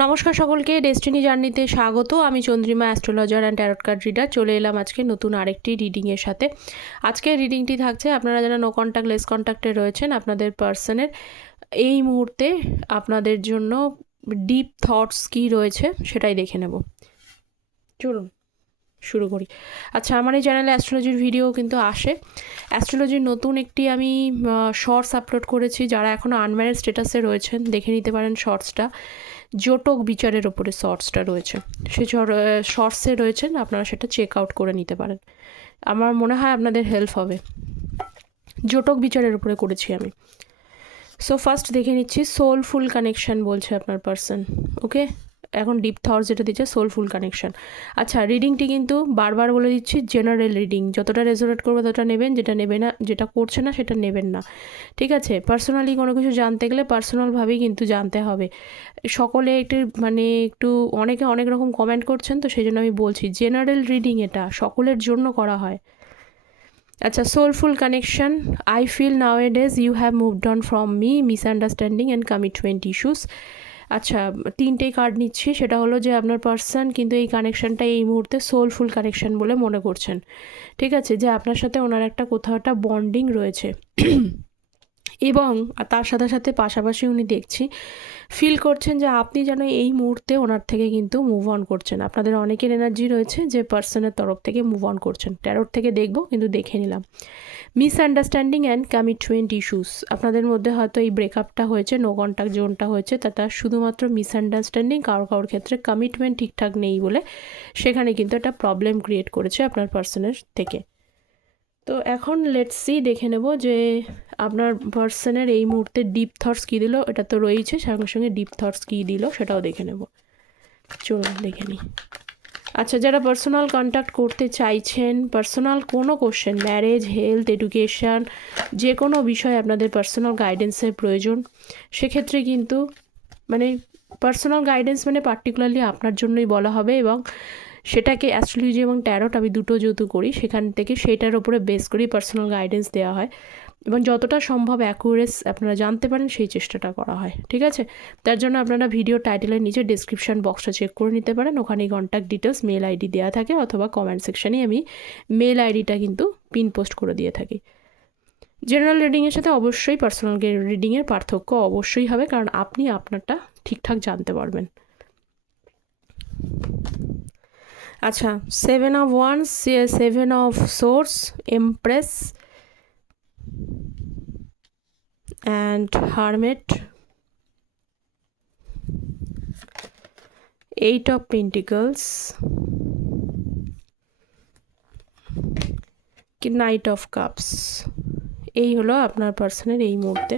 নমস্কার সকলকে ডেস্টিনি জার্নিতে স্বাগত। আমি Chandrima astrologer and tarot card reader চলে এলাম আজকে নতুন আরেকটি রিডিংয়ের সাথে। আজকের রিডিংটি থাকছে, আপনারা যারা নো কন্ট্যাক্ট লেস কন্ট্যাক্টে রয়েছেন, আপনাদের পার্সনের এই মুহূর্তে আপনাদের জন্য ডিপ থটস কী রয়েছে সেটাই দেখে নেব। চলুন, শুরু করি। আচ্ছা আমার এই চ্যানেলে অ্যাস্ট্রোলজির ভিডিও কিন্তু আসে। অ্যাস্ট্রোলজির নতুন একটি আমি শর্টস আপলোড করেছি। যারা এখনও আনম্যারিড স্ট্যাটাসে রয়েছেন, দেখে নিতে পারেন শর্টসটা জোটক বিচারের ওপরে শর্টসটা রয়েছে। সে শর্টসে রয়েছেন আপনারা সেটা চেক আউট করে নিতে পারেন। আমার মনে হয় আপনাদের হেল্প হবে। জোটক বিচারের উপরে করেছি আমি। সো ফার্স্ট দেখে নিচ্ছি সোলফুল কানেকশন বলছে আপনার পার্সন ওকে এখন ডিপ থটস যেটা দিচ্ছে সোলফুল কানেকশন আচ্ছা রিডিংটি কিন্তু বারবার বলে দিচ্ছি জেনারেল রিডিং যতটা রেজোনেট করবে ততটা নেবেন, যেটা নেবে না, যেটা করছে না, সেটা নেবেন না। ঠিক আছে? পার্সোনালি কোনো কিছু জানতে গেলে পার্সোনালভাবেই কিন্তু জানতে হবে। সকলে একটু মানে একটু অনেকে অনেক রকম কমেন্ট করছেন, তো সেই জন্য আমি বলছি জেনারেল রিডিং এটা সকলের জন্য করা হয়। আচ্ছা soulful connection I feel nowadays you have moved on from me misunderstanding and commitment issues আচ্ছা তিনটেই কার্ড নিচ্ছি, সেটা হলো যে আপনার পার্সন কিন্তু এই কানেকশানটা এই মুহূর্তে সোলফুল কানেকশান বলে মনে করছেন। ঠিক আছে, যে আপনার সাথে ওনার একটা কোথাও একটা বন্ডিং রয়েছে। এবং তার সাথে সাথে পাশাপাশি উনি দেখছি ফিল করছেন যে আপনি যেন এই মুহূর্তে ওনার থেকে কিন্তু মুভ অন করছেন। আপনাদের অনেকের এনার্জি রয়েছে যে পার্সনের তরফ থেকে মুভ অন করছেন। ট্যারোর থেকে দেখব, কিন্তু দেখে নিলাম। মিসআন্ডারস্ট্যান্ডিং অ্যান্ড কমিটমেন্ট ইস্যুস আপনাদের মধ্যে হয়তো এই ব্রেকআপটা হয়েছে নো কন্ট্যাক্ট জোনটা হয়েছে, তা তার শুধুমাত্র মিসআন্ডারস্ট্যান্ডিং কারোর কারোর ক্ষেত্রে কমিটমেন্ট ঠিকঠাক নেই বলে সেখানে কিন্তু একটা প্রবলেম ক্রিয়েট করেছে আপনার পার্সনের থেকে। তো এখন লেটস দেখে নেব যে আপনার পার্সনের এই মুহূর্তে ডিপ থটস কী দিল, এটা তো রয়েছে সঙ্গে সঙ্গে ডিপ থটস কী দিল, সেটাও দেখে নেব। চলুন দেখে নিই। আচ্ছা যারা পার্সোনাল কন্ট্যাক্ট করতে চাইছেন পার্সোনাল কোনো কোশ্চেন ম্যারেজ হেলথ এডুকেশান যে কোনো বিষয়ে আপনাদের পার্সোনাল গাইডেন্সের প্রয়োজন, সেক্ষেত্রে কিন্তু মানে পার্সোনাল গাইডেন্স মানে পার্টিকুলারলি আপনার জন্যই বলা হবে এবং সেটাকে অ্যাস্ট্রোলজি এবং ট্যারোট আমি দুটো যেহেতু করি, সেখান থেকে সেটার ওপরে বেস করেই পার্সোনাল গাইডেন্স দেওয়া হয়। এবং যতটা সম্ভব অ্যাকুরেস আপনারা জানতে পারেন, সেই চেষ্টাটা করা হয়, ঠিক আছে? তার জন্য আপনারা ভিডিও টাইটেলের নিচে ডিসক্রিপশান বক্সটা চেক করে নিতে পারেন। ওখানেই কন্ট্যাক্ট ডিটেলস মেল আইডি দেওয়া থাকে অথবা কমেন্ট সেকশানে আমি মেল আইডিটা কিন্তু পিন পোস্ট করে দিয়ে থাকি। জেনারেল রিডিংয়ের সাথে অবশ্যই পার্সোনাল রিডিংয়ের পার্থক্য অবশ্যই হবে, কারণ আপনি আপনারটা ঠিকঠাক জানতে পারবেন। আচ্ছা seven of wands seven of swords empress and hermit eight of pentacles কি নাইট অফ কাপস এই হলো আপনার পার্সনের এই মুহূর্তে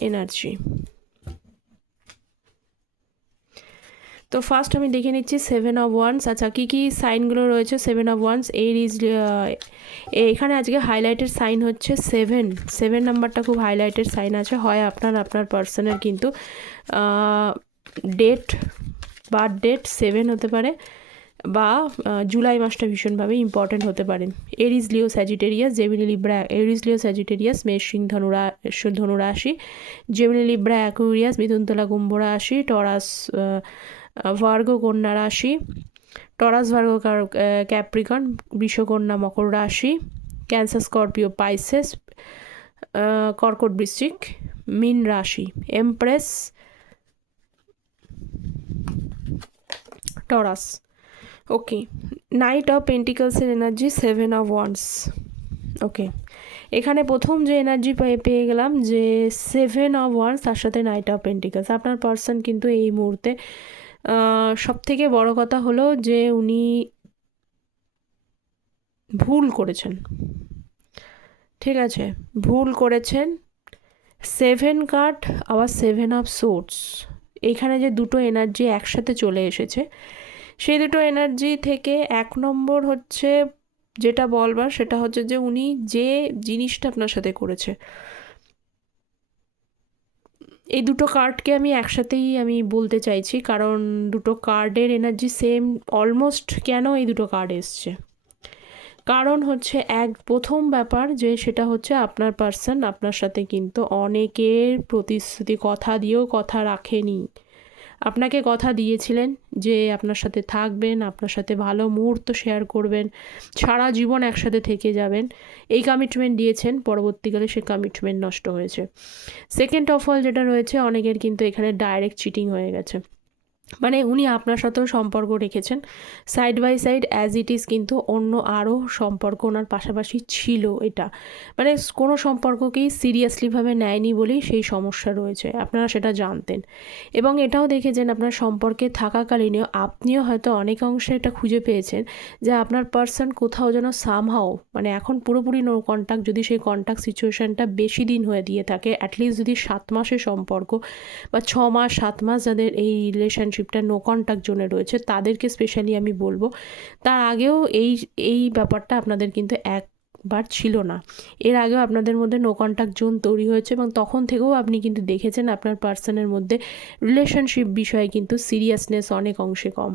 এনার্জি তো ফার্স্ট আমি দেখে নিচ্ছি সেভেন অফ ওয়ান্স আচ্ছা কী কী সাইনগুলো রয়েছে সেভেন অফ ওয়ান্স এই ইজ এখানে আজকে হাইলাইটের সাইন হচ্ছে সেভেন সেভেন নাম্বারটা খুব হাইলাইটের সাইন আছে, হয় আপনার আপনার পার্সনের কিন্তু। ডেট বার্থ ডেট সেভেন হতে পারে বা জুলাই মাসটা ভীষণভাবে ইম্পর্ট্যান্ট হতে পারে। Aries leo sagittarius gemini libra aries leo sagittarius Singh ধনুরা ধনুরাশি। জেমিনি লিব্রা অ্যাকুরিয়াস মিথুনতলা কুম্ভ রাশি টরাস ভার্গ কন্যা রাশি, টরাস ভার্গ ক্যাপ্রিকন, বৃষকন্যা মকর রাশি, ক্যান্সার, স্করপিও, পাইসেস কর্কট বৃশ্চিক, মিন রাশি, empress, Taurus. Okay, knight of পেন্টিকলসের energy, seven of wands okay, এখানে প্রথম যে এনার্জি পেয়ে পেয়ে গেলাম যে সেভেন অফ ওয়ান্স তার সাথে নাইট অফ পেন্টিকলস। আপনার পার্সন কিন্তু এই মুহূর্তে সব থেকে বড় কথা হলো যে উনি ভুল করেছেন। ঠিক আছে, ভুল করেছেন। সেভেন কার্ড, আবার সেভেন অফ সোর্স এইখানে যে দুটো এনার্জি একসাথে চলে এসেছে, সেই দুটো এনার্জি থেকে এক নম্বর হচ্ছে যেটা বলবার, সেটা হচ্ছে যে উনি যে জিনিসটা আপনার সাথে করেছে এই দুটো কার্ডকে আমি একসাথেই আমি বলতে চাইছি, কারণ দুটো কার্ডের এনার্জি সেম অলমোস্ট কেন এই দুটো কার্ড এসছে? কারণ হচ্ছে এক, প্রথম ব্যাপার যে সেটা হচ্ছে আপনার পার্সন আপনার সাথে কিন্তু অনেকের প্রতিশ্রুতি, কথা দিয়েও কথা রাখেনি। আপনাকে কথা দিয়েছিলেন যে আপনার সাথে থাকবেন, আপনার সাথে ভালো মুহূর্ত শেয়ার করবেন, সারা জীবন একসাথে থেকে যাবেন। এই কমিটমেন্ট দিয়েছেন, পরবর্তীকালে সে কমিটমেন্ট নষ্ট হয়েছে। সেকেন্ড অফ অল যেটা রয়েছে, অনেকের কিন্তু এখানে ডাইরেক্ট চিটিং হয়ে গেছে। মানে উনি আপনার সাথেও সম্পর্ক রেখেছেন। Side by side as it is কিন্তু অন্য আরও সম্পর্ক ওনার পাশাপাশি ছিল এটা। মানে কোনো সম্পর্ককেই সিরিয়াসলিভাবে নেয়নি বলেই সেই সমস্যা রয়েছে, আপনারা সেটা জানতেন। এবং এটাও দেখেছেন আপনার সম্পর্কে থাকাকালীনও আপনিও হয়তো অনেক অংশে এটা খুঁজে পেয়েছেন যে আপনার পার্সন কোথাও যেন সামহাও মানে এখন পুরোপুরি নো কন্ট্যাক্ট যদি সেই কন্ট্যাক্ট সিচুয়েশানটা বেশি দিন হয়ে দিয়ে থাকে অ্যাটলিস্ট যদি সাত মাসের সম্পর্ক বা ছ মাস, সাত মাস যাদের এই রিলেশনশিপ রিলেশনশিপটা নো কন্ট্যাক্ট জোনে রয়েছে, তাদেরকে স্পেশালি আমি বলব। তার আগেও এই এই ব্যাপারটা আপনাদের কিন্তু এক বার ছিল না। এর আগেও আপনাদের মধ্যে নো কন্ট্যাক্ট জোন তৈরি হয়েছে এবং তখন থেকেও আপনি কিন্তু দেখেছেন আপনার পার্সনের মধ্যে রিলেশনশিপ বিষয়ে কিন্তু সিরিয়াসনেস অনেক অংশে কম।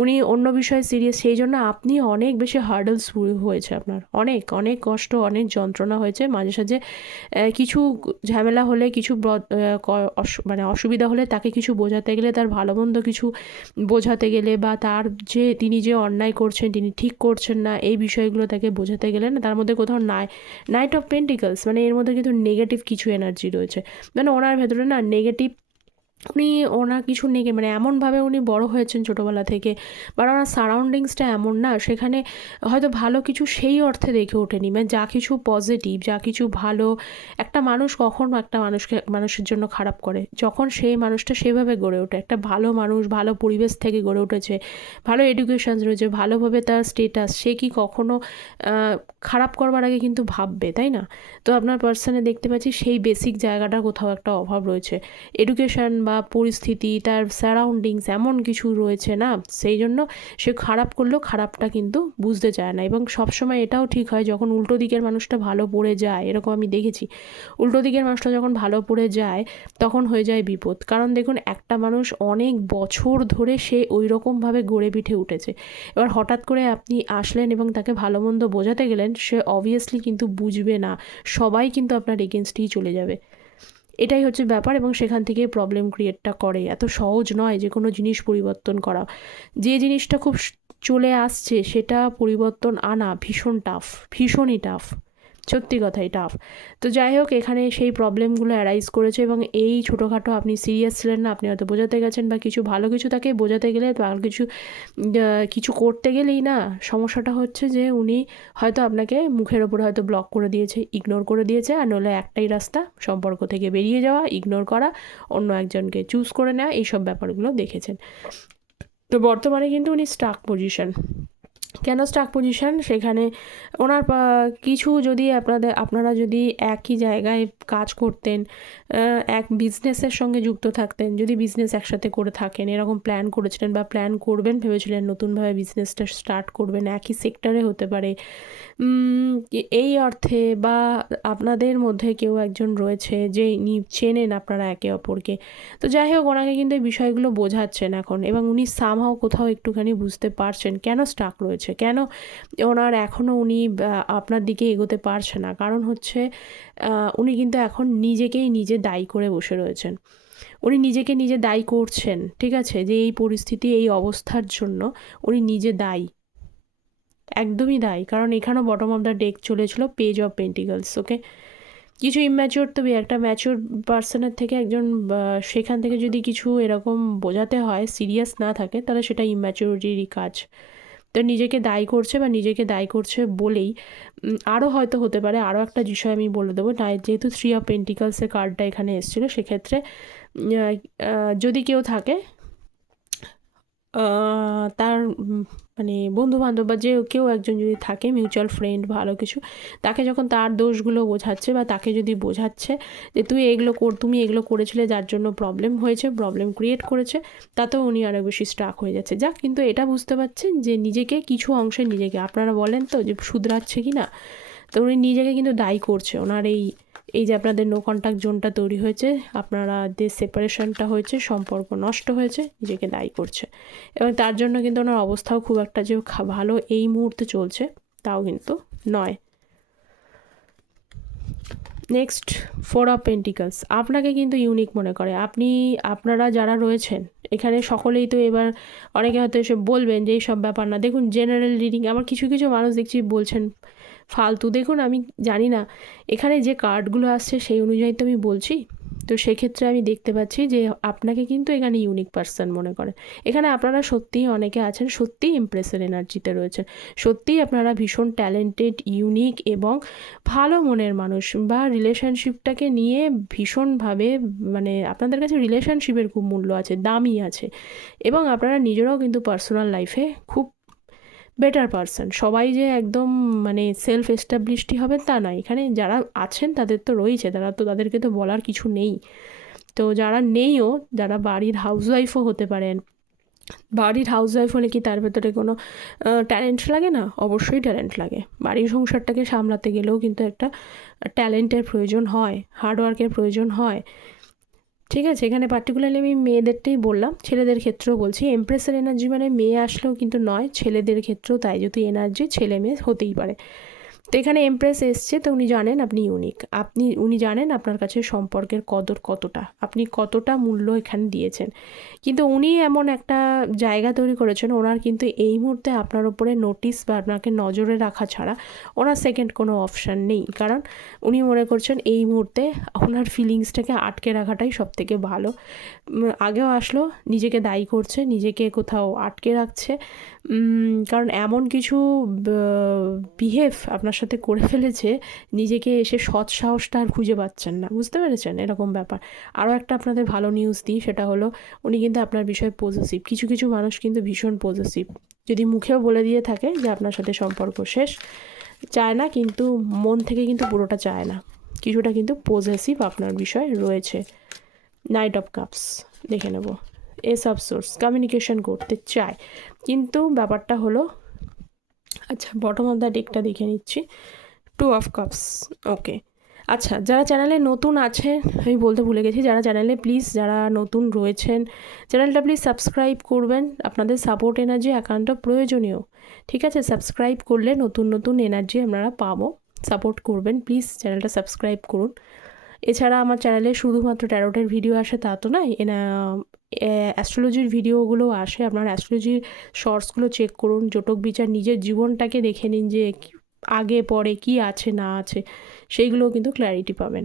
উনি অন্য বিষয়ে সিরিয়াস সেই জন্য আপনি অনেক বেশি হার্ডলস হয়েছে আপনার। অনেক অনেক কষ্ট, অনেক যন্ত্রণা হয়েছে। মাঝে সাঝে কিছু ঝামেলা হলে, কিছু মানে অসুবিধা হলে তাকে কিছু বোঝাতে গেলে, তার ভালো মন্দ কিছু বোঝাতে গেলে বা তার যে, তিনি যে অন্যায় করছেন, তিনি ঠিক করছেন না, এই বিষয়গুলো তাকে বোঝাতে গেলে না তার মধ্যে কোথাও নাই নাইট অফ পেন্টিকলস মানে এর মধ্যে কিন্তু নেগেটিভ কিছু এনার্জি রয়েছে। মানে ওনার ভেতরে না নেগেটিভ উনি ওনার কিছু নেগে মানে এমনভাবে উনি বড় হয়েছেন ছোটোবেলা থেকে। বা ওনার সারাউন্ডিংসটা এমন না, সেখানে হয়তো ভালো কিছু সেই অর্থে দেখে ওঠেনি। মানে যা কিছু পজিটিভ যা কিছু ভালো, একটা মানুষ কখনও একটা মানুষকে, মানুষের জন্য খারাপ করে। যখন সেই মানুষটা সেভাবে গড়ে ওঠে, একটা ভালো মানুষ, ভালো পরিবেশ থেকে গড়ে উঠেছে, ভালো এডুকেশান রয়েছে, ভালোভাবে তার স্টেটাস সে কি কখনো খারাপ করবার আগে কিন্তু ভাববে, তাই না? তো আপনার পার্সনে দেখতে পাচ্ছি সেই বেসিক জায়গাটা কোথাও একটা অভাব রয়েছে। এডুকেশান বা পরিস্থিতি তার সারাউন্ডিংস এমন কিছু রয়েছে না, সেই জন্য সে খারাপ করলেও খারাপটা কিন্তু বুঝতে চায় না। এবং সবসময় এটাও ঠিক হয় যখন উল্টো দিকের মানুষটা ভালো পড়ে যায়, এরকম আমি দেখেছি। উল্টো দিকের মানুষটা যখন ভালো পড়ে যায়, তখন হয়ে যায় বিপদ। কারণ দেখুন, একটা মানুষ অনেক বছর ধরে সে ওই রকমভাবে গড়ে পিঠে উঠেছে। এবার হঠাৎ করে আপনি আসলেন এবং তাকে ভালো মন্দ বোঝাতে গেলেন, সে অবভিয়াসলি কিন্তু বুঝবে না। সবাই কিন্তু আপনার এগেনস্টেই চলে যাবে। এটাই হচ্ছে ব্যাপার এবং সেখান থেকে প্রবলেম ক্রিয়েটটা করে। এত সহজ নয় যে কোনো জিনিস পরিবর্তন করা। যে জিনিসটা খুব চলে আসছে সেটা পরিবর্তন আনা ভীষণ টাফ ভীষণই টাফ সত্যি কথাই টাফ তো যাই হোক, এখানে সেই প্রবলেমগুলো অ্যারাইজ করেছে এবং এই ছোটোখাটো আপনি সিরিয়াস ছিলেন না, আপনি হয়তো বোঝাতে গেছেন বা কিছু ভালো কিছু তাকে বোঝাতে গেলে ভালো কিছু কিছু করতে গেলেই না, সমস্যাটা হচ্ছে যে উনি হয়তো আপনাকে মুখের ওপরে হয়তো ব্লক করে দিয়েছে ইগনোর করে দিয়েছে আর নইলে একটাই রাস্তা, সম্পর্ক থেকে বেরিয়ে যাওয়া ইগনোর করা, অন্য একজনকে চুজ করে নেওয়া, এইসব ব্যাপারগুলো দেখেছেন। তো বর্তমানে কিন্তু উনি স্টাক পজিশন কেন স্টাক পজিশন সেখানে ওনার কিছু যদি আপনাদের আপনারা যদি একই জায়গায় কাজ করতেন এক বিজনেসের সঙ্গে যুক্ত থাকতেন, যদি বিজনেস একসাথে করে থাকেন, এরকম প্ল্যান করেছিলেন বা প্ল্যান করবেন, ভেবেছিলেন নতুনভাবে বিজনেসটা স্টার্ট করবেন, একই সেক্টরে হতে পারে এই অর্থে বা আপনাদের মধ্যে কেউ একজন রয়েছে যে চেনেন আপনারা একে অপরকে, তো যাই হোক, ওনাকে কিন্তু এই বিষয়গুলো বোঝাচ্ছেন এখন, এবং উনি সামহাও কোথাও একটুখানি বুঝতে পারছেন কেন স্টাক রয়েছে। কেন? ওনার এখনও উনি আপনার দিকে এগোতে পারছে না। কারণ হচ্ছে উনি কিন্তু এখন নিজেকেই নিজে দায়ী করে বসে রয়েছেন। উনি নিজেকে নিজে দায়ী করছেন, ঠিক আছে? যে এই পরিস্থিতি, এই অবস্থার জন্য উনি নিজে দায়ী। একদমই দায়ী। কারণ এখানেও বটম অফ দ্য ডেক চলেছিল পেজ অফ পেন্টিকলস ওকে কিছু ইম্যাচিওর তো একটা ম্যাচিওর পার্সনের থেকে একজন সেখান থেকে যদি কিছু এরকম বোঝাতে হয় সিরিয়াস না থাকে, তাহলে সেটা ইম্যাচিওরিটিরই কাজ। তো নিজেকে দায়ী করছে বা নিজেকে দায়ী করছে বলেই আরও হয়তো হতে পারে আরও একটা বিষয় আমি বলে দেবো। না, যেহেতু থ্রি অফ পেন্টিকালসের কার্ডটা এখানে এসেছিল, সেক্ষেত্রে যদি কেউ থাকে তার মানে বন্ধুবান্ধব বা যে কেউ একজন যদি থাকে মিউচুয়াল ফ্রেন্ড ভালো কিছু, তাকে যখন তার দোষগুলো বোঝাচ্ছে বা তাকে যদি বোঝাচ্ছে যে তুই এগুলো কর, তুমি এগুলো করেছিলে যার জন্য প্রবলেম হয়েছে প্রবলেম ক্রিয়েট করেছে, তাতেও উনি আরও বেশি স্ট্রাক হয়ে যাচ্ছে। যাক, কিন্তু এটা বুঝতে পারছেন যে নিজেকে কিছু অংশে নিজেকে, আপনারা বলেন তো যে শুধরাচ্ছে কি না তো উনি নিজেকে কিন্তু দায়ী করছে। ওনার এই এই যে আপনাদের নো কন্ট্যাক্ট জোনটা তৈরি হয়েছে, আপনারা যে সেপারেশনটা হয়েছে, সম্পর্ক নষ্ট হয়েছে নিজেকে দায়ী করছে। এবং তার জন্য কিন্তু ওনার অবস্থাও খুব একটা যে ভালো এই মুহূর্তে চলছে, তাও কিন্তু নয়। নেক্সট ফোর অফ পেন্টিকালস আপনাকে কিন্তু ইউনিক মনে করে। আপনি, আপনারা যারা রয়েছেন, এখানে সকলেই তো এবার অনেকে হয়তো এসে বলবেন যে এই সব ব্যাপার না। দেখুন জেনারেল রিডিং আমার কিছু কিছু মানুষ দেখছি বলছেন ফালতু। দেখুন, আমি জানি না, এখানে যে কার্ডগুলো আসছে সেই অনুযায়ী তো আমি বলছি। তো সেক্ষেত্রে আমি দেখতে পাচ্ছি যে আপনাকে কিন্তু এখানে ইউনিক পার্সন মনে করে। এখানে আপনারা সত্যিই অনেকে আছেন, সত্যিই ইমপ্রেসের এনার্জিতে রয়েছেন। সত্যিই আপনারা ভীষণ ট্যালেন্টেড ইউনিক এবং ভালো মনের মানুষ বা রিলেশনশিপটাকে নিয়ে ভীষণভাবে মানে আপনাদের কাছে রিলেশনশিপের খুব মূল্য আছে দামি আছে। এবং আপনারা নিজেরাও কিন্তু পার্সোনাল লাইফে খুব বেটার পারসন সবাই যে একদম মানে সেলফ এস্টাবলিশডই হবে তা নয় এখানে যারা আছেন, তাদের তো রয়েছে। তারা তো তাদেরকে তো বলার কিছু নেই। তো যারা নেইও, যারা বাড়ির হাউসওয়াইফও হতে পারেন, বাড়ির হাউসওয়াইফ হলে কি তার ভেতরে কোনো ট্যালেন্ট লাগে না? অবশ্যই ট্যালেন্ট লাগে। বাড়ির সংসারটাকে সামলাতে গেলেও কিন্তু একটা ট্যালেন্টের প্রয়োজন হয় হার্ডওয়ার্কের প্রয়োজন হয়। ঠিক আছে, এখানে পার্টিকুলারলি আমি মেয়েদেরটাই বললাম, ছেলেদের ক্ষেত্রেও বলছি। এমপ্রেসের এনার্জি মানে মেয়ে আসলেও কিন্তু নয়, ছেলেদের ক্ষেত্রেও তাই, যদি এনার্জি ছেলে মেয়ে হতেই পারে। তো এখানে এমপ্রেস এসছে, তো উনি জানেন আপনি ইউনিক আপনি, উনি জানেন আপনার কাছে সম্পর্কের কদর কতটা, আপনি কতটা মূল্য এখানে দিয়েছেন। কিন্তু উনি এমন একটা জায়গা তৈরি করেছেন, ওনার কিন্তু এই মুহূর্তে আপনার উপরে নোটিস বা আপনাকে নজরে রাখা ছাড়া ওনার সেকেন্ড কোনো অপশান নেই। কারণ উনি মনে করছেন এই মুহূর্তে ওনার ফিলিংসটাকে আটকে রাখাটাই সব থেকে ভালো আগেও আসলো, নিজেকে দায়ী করছে, নিজেকে কোথাও আটকে রাখছে। কারণ এমন কিছু বিহেভ আপনার সাথে করে ফেলেছে, নিজেকে এসে সৎ সাহসটা আর খুঁজে পাচ্ছেন না। বুঝতে পেরেছেন এরকম ব্যাপার? আরও একটা আপনাদের ভালো নিউজ দিই, সেটা হলো উনি কিন্তু আপনার বিষয়ে পজিটিভ কিছু কিছু মানুষ কিন্তু ভীষণ পজিটিভ যদি মুখেও বলে দিয়ে থাকে যে আপনার সাথে সম্পর্ক শেষ, চায় না, কিন্তু মন থেকে কিন্তু পুরোটা চায় না। কিছুটা কিন্তু পজেসিভ আপনার বিষয় রয়েছে। নাইট অফ কাপস দেখে নেব। এসব সোর্স কমিউনিকেশন করতে চায়। কিন্তু ব্যাপারটা হলো আচ্ছা বটম অফ দ্য ডেকটা দেখে নিচ্ছি। টু অফ কাপস ওকে আচ্ছা যারা চ্যানেলে নতুন আছে, আমি বলতে ভুলে গেছি, যারা চ্যানেলে প্লিজ যারা নতুন রয়েছেন চ্যানেলটা প্লিজ সাবস্ক্রাইব করবেন। আপনাদের সাপোর্ট এনার্জি একান্ত প্রয়োজনীয়। ঠিক আছে সাবস্ক্রাইব করলে নতুন নতুন এনার্জি আপনারা পাবো। সাপোর্ট করবেন প্লিজ চ্যানেলটা সাবস্ক্রাইব করুন। এছাড়া আমার চ্যানেলে শুধুমাত্র ট্যারোটের ভিডিও আসে, তা তো নয়। এনা অ্যাস্ট্রোলজির ভিডিওগুলো আসে। আপনার অ্যাস্ট্রোলজির শর্টসগুলো চেক করুন। জটক বিচার নিজের জীবনটাকে দেখে নিন যে আগে, পরে কি আছে, না আছে সেইগুলোও কিন্তু ক্ল্যারিটি পাবেন।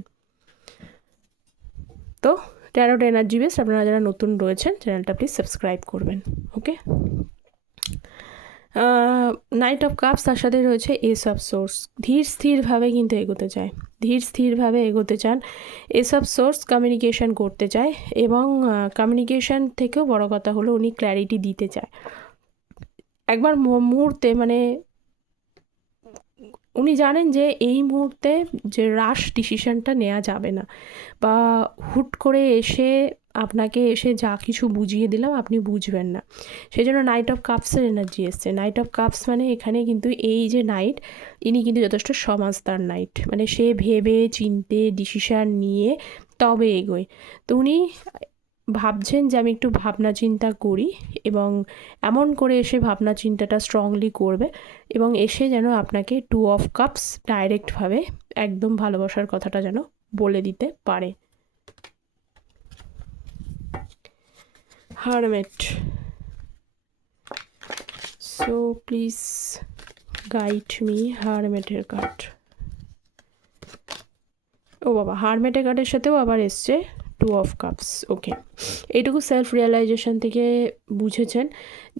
তো ট্যারোট এনার্জি বেস আপনারা যারা নতুন রয়েছেন চ্যানেলটা প্লিজ সাবস্ক্রাইব করবেন। ওকে নাইট অফ কাপস তার সাথে রয়েছে এস অফ সোর্স ধীর স্থিরভাবে কিন্তু এগোতে চায়। ধীর স্থিরভাবে এগোতে চান। এসব সোর্স কমিউনিকেশন করতে চায় এবং কমিউনিকেশান থেকেও বড় কথা হলো উনি ক্ল্যারিটি দিতে চায়। একবার মুহূর্তে মানে উনি জানেন যে এই মুহূর্তে যে রাশ ডিসিশনটা নেওয়া যাবে না। বা হুট করে এসে আপনাকে এসে যা কিছু বুঝিয়ে দিলাম, আপনি বুঝবেন না। সেই জন্য নাইট অফ কাপসের এনার্জি এসছে। নাইট অফ কাপস মানে এখানে কিন্তু এই যে নাইট ইনি কিন্তু যথেষ্ট সমাজদার নাইট মানে সে ভেবে, চিনতে ডিসিশান নিয়ে তবে এগোয়। তো উনি ভাবছেন যে আমি একটু ভাবনা চিন্তা করি এবং এমন করে এসে ভাবনা চিন্তাটা স্ট্রংলি করবে এবং এসে যেন আপনাকে টু অফ কাপস ডাইরেক্টভাবে একদম ভালোবাসার কথাটা যেন বলে দিতে পারে। Hermit so, please guide me hermeটের কার্ড ও বাবা হারমেটের কার্ডের সাথেও আবার এসছে টু অফ কাপস ওকে এইটুকু সেলফ রিয়েলাইজেশন থেকে বুঝেছেন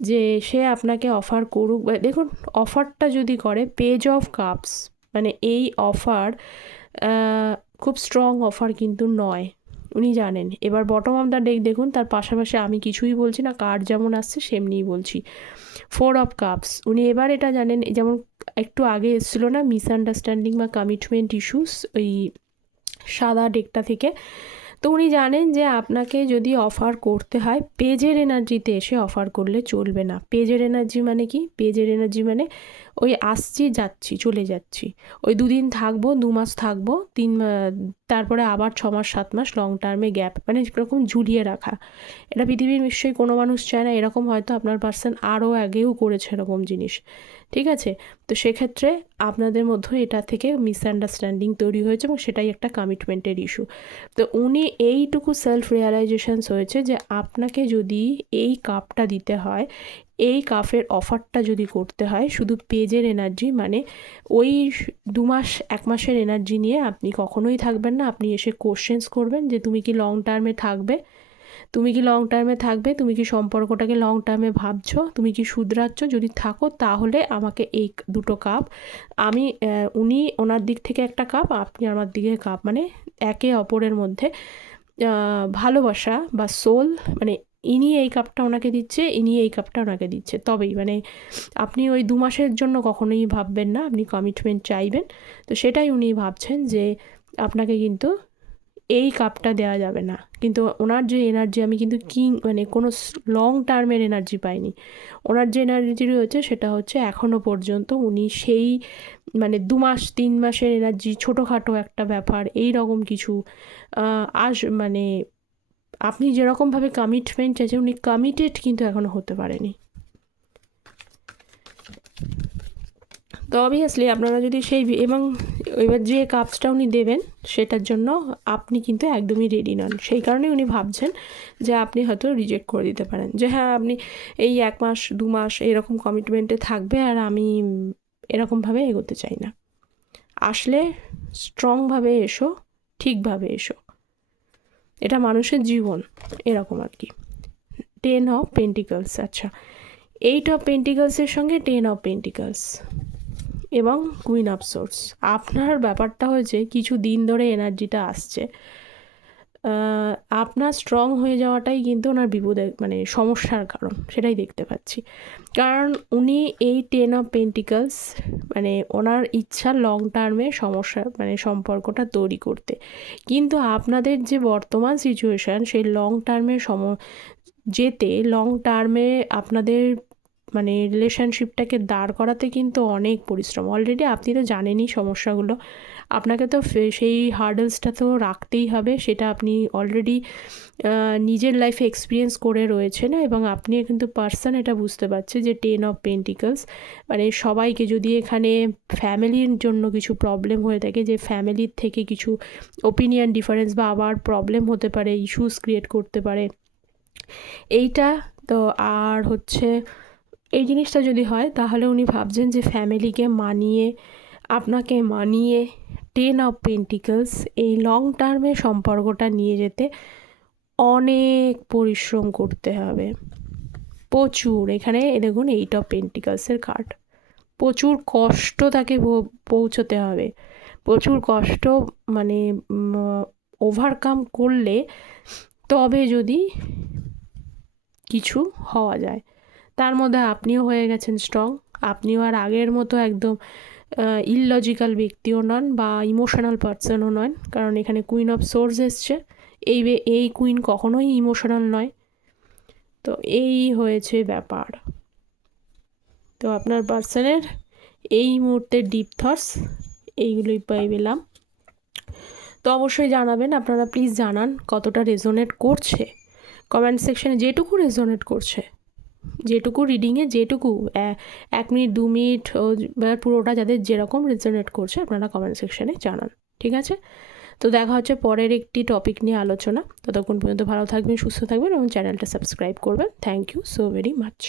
যে সে আপনাকে অফার করুক। দেখুন অফারটা যদি করে পেজ অফ কাপস মানে এই অফার খুব স্ট্রং অফার কিন্তু নয়। উনি জানেন। এবার বটম অফ দ্য ডেক দেখুন, তার পাশাপাশি আমি কিছুই বলছি না কার্ড যেমন আসছে সেমনিই বলছি। ফোর অফ কাপস উনি এবার এটা জানেন, যেমন একটু আগে এসেছিল না মিসআন্ডারস্ট্যান্ডিং বা কমিটমেন্ট ইস্যুস ওই সাদা ডেকটা থেকে। তো উনি জানেন যে আপনাকে যদি অফার করতে হয় পেজের এনার্জিতে এসে অফার করলে চলবে না। পেজের এনার্জি মানে কি? পেজের এনার্জি মানে ওই আসছি, যাচ্ছি, চলে যাচ্ছি। ওই দুদিন থাকব, দু মাস থাকব, তিন তারপরে আবার ছ মাস, সাত মাস লং টার্মে গ্যাপ মানে এরকম ঝুলিয়ে রাখা। এটা পৃথিবীর নিশ্চয়ই কোনো মানুষ চায় না, এরকম হয়তো আপনার পার্সন আরও আগেও করেছে এরকম জিনিস। ঠিক আছে? তো সেক্ষেত্রে আপনাদের মধ্যে এটা থেকে মিসআন্ডারস্ট্যান্ডিং তৈরি হয়েছে এবং সেটাই একটা কমিটমেন্টের ইস্যু তো উনি এইটুকু সেলফ রিয়ালাইজেশনস হয়েছে যে আপনাকে যদি এই কাপটা দিতে হয় এই কাফের অফারটা যদি করতে হয়, শুধু পেজের এনার্জি মানে ওই দু মাস, এক মাসের এনার্জি নিয়ে আপনি কখনোই থাকবেন না। আপনি এসে কোশ্চেন্স করবেন যে, তুমি কি লং টার্মে থাকবে? তুমি কি লং টার্মে থাকবে? তুমি কি সম্পর্কটাকে লং টার্মে ভাবছ? তুমি কি শুধরাচ্ছ? যদি থাকো, তাহলে আমাকে এই দুটো কাপ আমি উনি ওনার দিক থেকে একটা কাপ আপনি আমার দিকে কাপ মানে একে অপরের মধ্যে ভালোবাসা বা সোল মানে ইনি এই কাপটা ওনাকে দিচ্ছে, ইনি এই কাপটা ওনাকে দিচ্ছে। তবেই মানে আপনি ওই দু মাসের জন্য কখনোই ভাববেন না, আপনি কমিটমেন্ট চাইবেন। তো সেটাই উনি ভাবছেন যে আপনাকে কিন্তু এই কাপটা দেওয়া যাবে না। কিন্তু ওনার যে এনার্জি আমি কিন্তু কিং মানে কোনো লং টার্মের এনার্জি পাইনি। ওনার যে এনার্জি রয়েছে, সেটা হচ্ছে এখনও পর্যন্ত উনি সেই মানে দু মাস, তিন মাসের এনার্জি ছোটোখাটো একটা ব্যাপার, এই রকম কিছু আস মানে আপনি যেরকমভাবে কমিটমেন্ট চাইছেন, উনি কমিটেড কিন্তু এখনও হতে পারেনি। তো অবভিয়াসলি আপনারা যদি সেই এবং এবার যে কাপসটা উনি দেবেন, সেটার জন্য আপনি কিন্তু একদমই রেডি নন। সেই কারণে উনি ভাবছেন যে আপনি হয়তো রিজেক্ট করে দিতে পারেন। যে হ্যাঁ আপনি এই এক মাস, দু মাস এরকম কমিটমেন্টে থাকবে আর আমি এরকমভাবে এগোতে চাই না। আসলে স্ট্রংভাবে এসো, ঠিকভাবে এসো। এটা মানুষের জীবন, এরকম আর কি। টেন অফ পেন্টিকলস আচ্ছা। এইট অফ পেন্টিকলসের সঙ্গে টেন অফ পেন্টিকলস এবং কুইন অফ সোর্স আপনার ব্যাপারটা হয়েছে, কিছু দিন ধরে এনার্জিটা আসছে। আপনার স্ট্রং হয়ে যাওয়াটাই কিন্তু ওনার বিপদের মানে সমস্যার কারণ, সেটাই দেখতে পাচ্ছি। কারণ উনি এই টেন অফ পেন্টিকলস মানে ওনার ইচ্ছা লং টার্মে সমস্যা মানে সম্পর্কটা তৈরি করতে। কিন্তু আপনাদের যে বর্তমান সিচুয়েশান সেই লং টার্মে সম, যেতে লং টার্মে আপনাদের মানে রিলেশনশিপটাকে দাঁড় করাতে কিন্তু অনেক পরিশ্রম। অলরেডি আপনি তো জানেনই সমস্যাগুলো। আপনাকে তো সেই হার্ডেলসটা তো রাখতেই হবে। সেটা আপনি অলরেডি নিজের লাইফে এক্সপিরিয়েন্স করে রয়েছেন এবং আপনি কিন্তু পার্সন এটা বুঝতে পারছে যে টেন অফ পেন্টিকলস মানে সবাইকে যদি এখানে ফ্যামিলির জন্য কিছু প্রবলেম হয়ে থাকে, যে ফ্যামিলির থেকে কিছু ওপিনিয়ন ডিফারেন্স বা আবার প্রবলেম হতে পারে ইস্যুস ক্রিয়েট করতে পারে। এইটা তো আর হচ্ছে এই জিনিসটা যদি হয়, তাহলে উনি ভাবছেন যে ফ্যামিলিকে মানিয়ে, আপনাকে মানিয়ে টেন অফ পেন্টিকলস এই লং টার্মে সম্পর্কটা নিয়ে যেতে অনেক পরিশ্রম করতে হবে। প্রচুর, এখানে দেখুন এইট অফ পেন্টিকলসের কার্ড প্রচুর কষ্ট তাকে পৌঁছতে হবে। প্রচুর কষ্ট মানে ওভারকাম করলে তবে যদি কিছু হওয়া যায়। তার মধ্যে আপনিও হয়ে গেছেন স্ট্রং আপনিও আর আগের মতো একদম ইললজিক্যাল ব্যক্তিও নন বা ইমোশনাল পার্সনও নন, কারণ এখানে কুইন অফ সোর্স এসছে। এই এই কুইন কখনোই ইমোশনাল নয়। তো এই হয়েছে ব্যাপার। তো আপনার পার্সনের এই মুহূর্তে ডিপ থটস এইগুলোই পাই পেলাম। তো অবশ্যই জানাবেন, আপনারা প্লিজ জানান কতটা রেজোনেট করছে। কমেন্ট সেকশনে যেটুকু রেজোনেট করছে। যেটুকু রিডিংয়ে যেটুকু এক মিনিট, দু মিনিট পুরোটা যাদের যেরকম রেজনেট করছে, আপনারা কমেন্ট সেকশানে জানান, ঠিক আছে? তো দেখা হচ্ছে পরের একটি টপিক নিয়ে আলোচনা। ততক্ষণ পর্যন্ত ভালো থাকবেন, সুস্থ থাকবেন এবং চ্যানেলটা সাবস্ক্রাইব করবেন। Thank you so very much